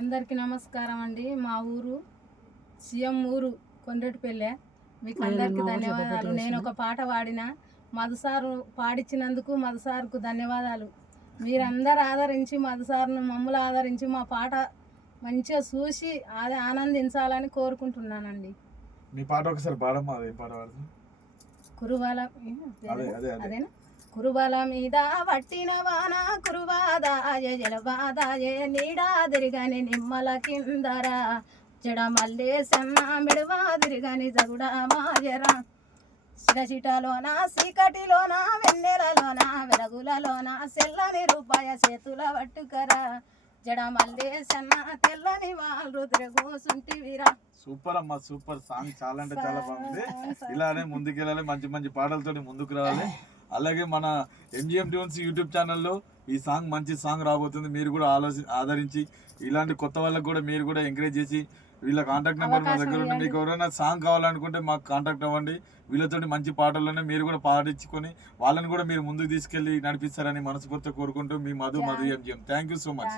అందరికీ నమస్కారం అండి. మా ఊరు సీఎం ఊరు కొండ్రెటిపల్లె. మీకు అందరికీ ధన్యవాదాలు. నేను ఒక పాట పాడిన మధుసారు పాడించినందుకు మధుసార్కు ధన్యవాదాలు. మీరందరూ ఆదరించి మధుసార్ను మమ్మల్ని ఆదరించి మా పాట మంచిగా చూసి ఆనందించాలని కోరుకుంటున్నానండి. మీ పాట ఒకసారి పాడమ్మా. అదే పాట పాడుతుంది. కురువాల అదేనా? కురుబల మీద వట్టిన వాన కురువాదాయే జలవాదాయే నీడా తిరిగని నిమ్మల కిందరా చెడ మల్లే సన్న మిడువా తిరిగని జగుడా మాయరా చిటచిటలోన సీకటిలోన వెన్నెలలోన వెలుగులలోన సెల్లని రూపాయ చేతుల పట్టుకరా జడ మల్లే సన్న తెల్లని వాళ్ళు తిరగోసుంటివిరా. సూపర్ అమ్మా, సూపర్ సాంగ్. చాలా అంటే చాలా బాగుంది. ఇలానే ముందుకెళ్ళాలి, మంచి మంచి పాటలతో ముందుకు రావాలి. అలాగే మన ఎంజిఎం ట్యూన్స్ యూట్యూబ్ ఛానల్లో ఈ సాంగ్ మంచి సాంగ్ రాబోతుంది. మీరు కూడా ఆదరించి ఇలాంటి కొత్త వాళ్ళకి కూడా మీరు కూడా ఎంకరేజ్ చేసి వీళ్ళ కాంటాక్ట్ నెంబర్ మా దగ్గర ఉంది. మీకు ఎవరైనా సాంగ్ కావాలనుకుంటే మాకు కాంటాక్ట్ అవ్వండి. వీళ్ళతో మంచి పాటల్లోనే మీరు కూడా పాడించుకొని వాళ్ళని కూడా మీరు ముందుకు తీసుకెళ్ళి నడిపిస్తారని మనస్ఫూర్తిగా కోరుకుంటూ మీ Madhu MGM. Thank you so much.